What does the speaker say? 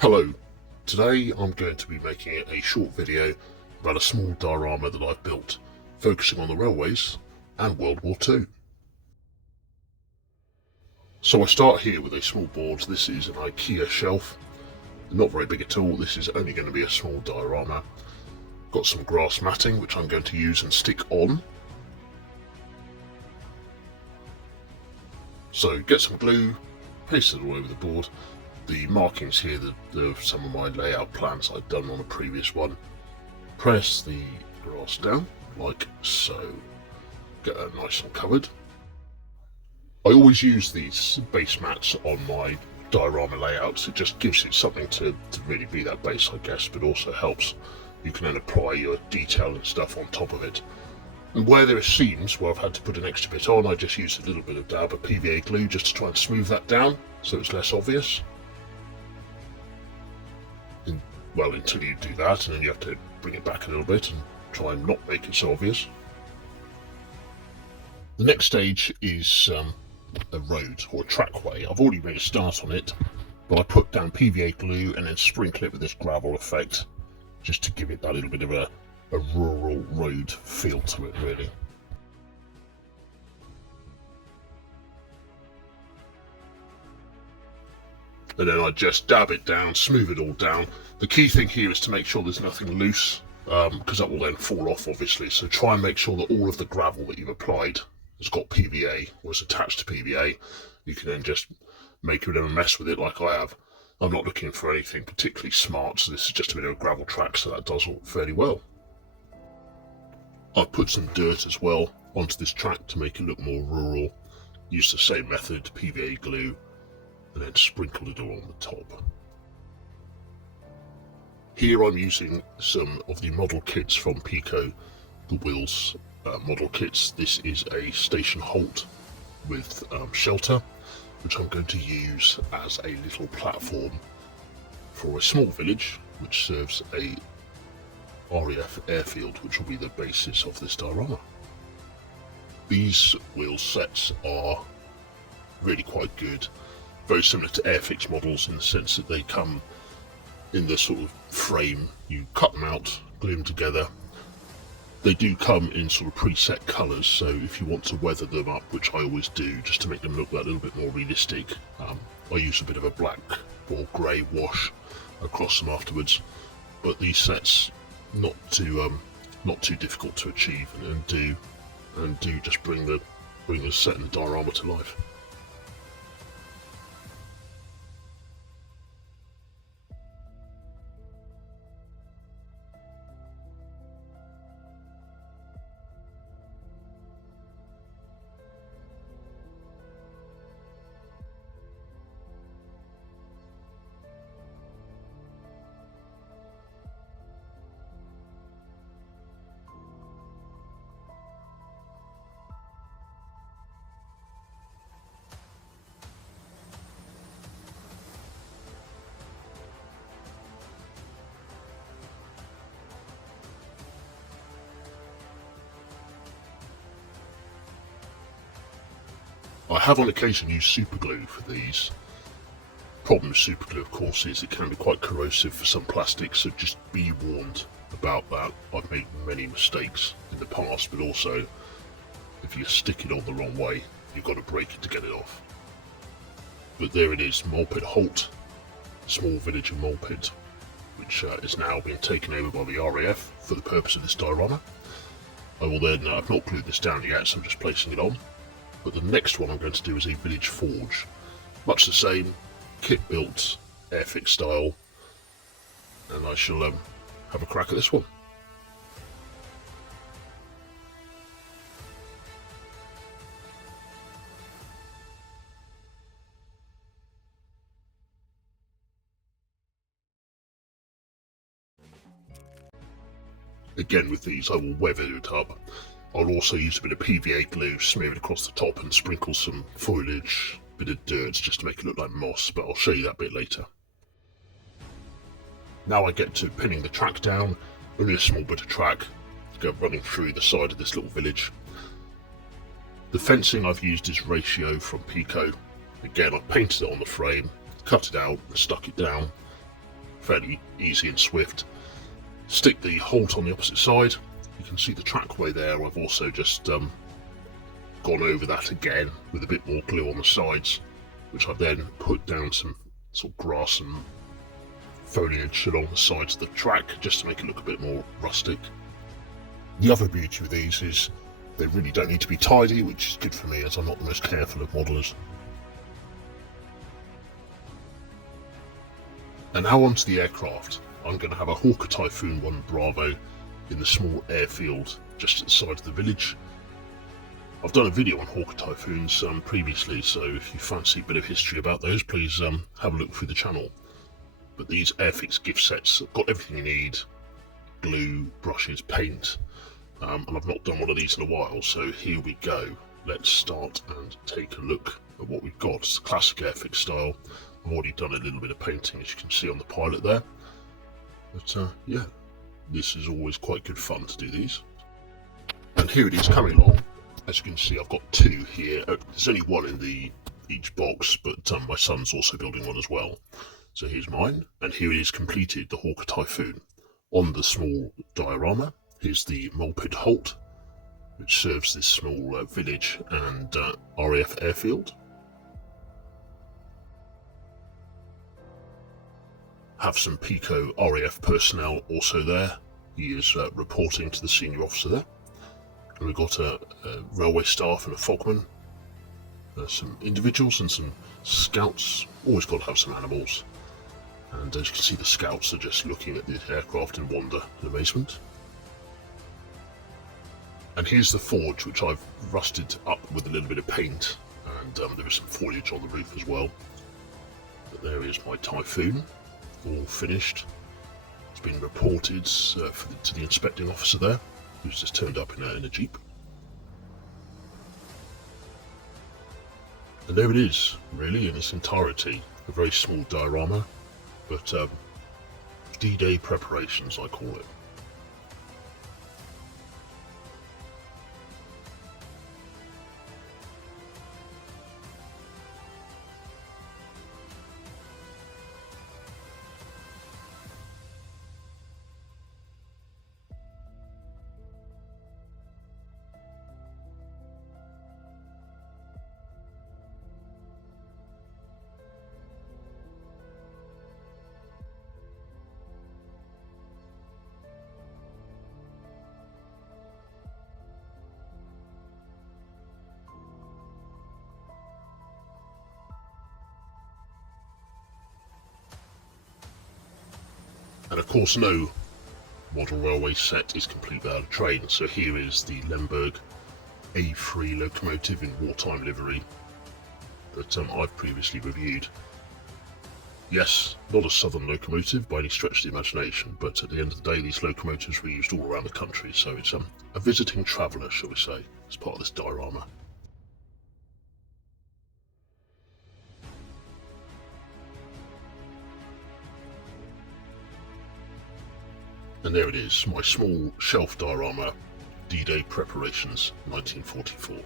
Hello, today I'm going to be making a short video about a small diorama that I've built, focusing on the railways and World War II. So I start here with a small board. This is an IKEA shelf, not very big at all. This is only going to be a small diorama. Got some grass matting which I'm going to use and stick on. So get some glue, paste it all over the board. The markings here are some of my layout plans I'd done on a previous one. Press the grass down like so. Get that nice and covered. I always use these base mats on my diorama layouts. It just gives it something to really be that base, I guess, but also helps. You can then apply your detail and stuff on top of it. And where there are seams where I've had to put an extra bit on, I just use a little bit of dab of PVA glue just to try and smooth that down so it's less obvious. Well, until you do that, and then you have to bring it back a little bit and try and not make it so obvious. The next stage is a road or a trackway. I've already made a start on it, but I put down PVA glue and then sprinkle it with this gravel effect, just to give it that little bit of a rural road feel to it, really. And then I just dab it down, smooth it all down. The key thing here is to make sure there's nothing loose, because that will then fall off, obviously. So try and make sure that all of the gravel that you've applied has got PVA or is attached to PVA. You can then just make a bit of a mess with it like I have. I'm not looking for anything particularly smart, so this is just a bit of a gravel track, so that does all fairly well. I've put some dirt as well onto this track to make it look more rural. Use the same method, PVA glue, and then sprinkled it all on the top. Here I'm using some of the model kits from Pico, the wheels model kits. This is a station halt with shelter, which I'm going to use as a little platform for a small village, which serves a RAF airfield, which will be the basis of this diorama. These wheel sets are really quite good. Very similar to Airfix models in the sense that they come in this sort of frame. You cut them out, glue them together. They do come in sort of preset colours, so if you want to weather them up, which I always do, just to make them look that little bit more realistic, I use a bit of a black or grey wash across them afterwards. But these sets, not too difficult to achieve, and do just bring the set and the diorama to life. I have on occasion used super glue for these. Problem with super glue, of course, is it can be quite corrosive for some plastics, so just be warned about that. I've made many mistakes in the past, but also if you stick it on the wrong way, you've got to break it to get it off. But there it is, Malpit Halt, small village of Malpit, which is now being taken over by the RAF for the purpose of this diorama. I will then, I've not glued this down yet, so I'm just placing it on. But the next one I'm going to do is a village forge. Much the same, kit built, Airfix style, and I shall have a crack at this one. Again with these I will weather it up. I'll also use a bit of PVA glue, smear it across the top and sprinkle some foliage, a bit of dirt just to make it look like moss, but I'll show you that bit later. Now I get to pinning the track down, only a small bit of track, go running through the side of this little village. The fencing I've used is ratio from Pico. Again, I've painted it on the frame, cut it out and stuck it down. fairly easy and swift. Stick the halt on the opposite side. You can see the trackway there. I've also just gone over that again with a bit more glue on the sides, which I've then put down some sort of grass and foliage along the sides of the track just to make it look a bit more rustic. The other beauty with these is they really don't need to be tidy, which is good for me as I'm not the most careful of modellers. And now onto the aircraft. I'm going to have a Hawker Typhoon 1 Bravo in the small airfield just at the side of the village. I've done a video on Hawker Typhoons previously, so if you fancy a bit of history about those, please have a look through the channel. But these Airfix gift sets have got everything you need: glue, brushes, paint, and I've not done one of these in a while, so here we go. Let's start and take a look at what we've got. It's the classic Airfix style. I've already done a little bit of painting, as you can see on the pilot there. But yeah, this is always quite good fun to do these. And here it is coming along. As you can see, I've got two here. There's only one in each box, but my son's also building one as well. So here's mine, and here it is completed, the Hawker Typhoon. On the small diorama, here's the mole-pit halt, which serves this small village and RAF airfield. Have some Pico RAF personnel also there. He is reporting to the senior officer there. And we've got a railway staff and a fogman. Some individuals and some scouts. Always got to have some animals. And as you can see, the scouts are just looking at the aircraft in wonder and amazement. And here's the forge, which I've rusted up with a little bit of paint. And there is some foliage on the roof as well. But there is my Typhoon, all finished. It's been reported to the inspecting officer there, who's just turned up in a Jeep. And there it is, really, in its entirety. A very small diorama, but D-Day preparations, I call it. And of course, no model railway set is complete without a train, so here is the LNER A3 locomotive in wartime livery that I've previously reviewed. Yes, not a southern locomotive by any stretch of the imagination, but at the end of the day, these locomotives were used all around the country, so it's a visiting traveller, shall we say, as part of this diorama. And there it is, my small shelf diorama, D-Day preparations, 1944.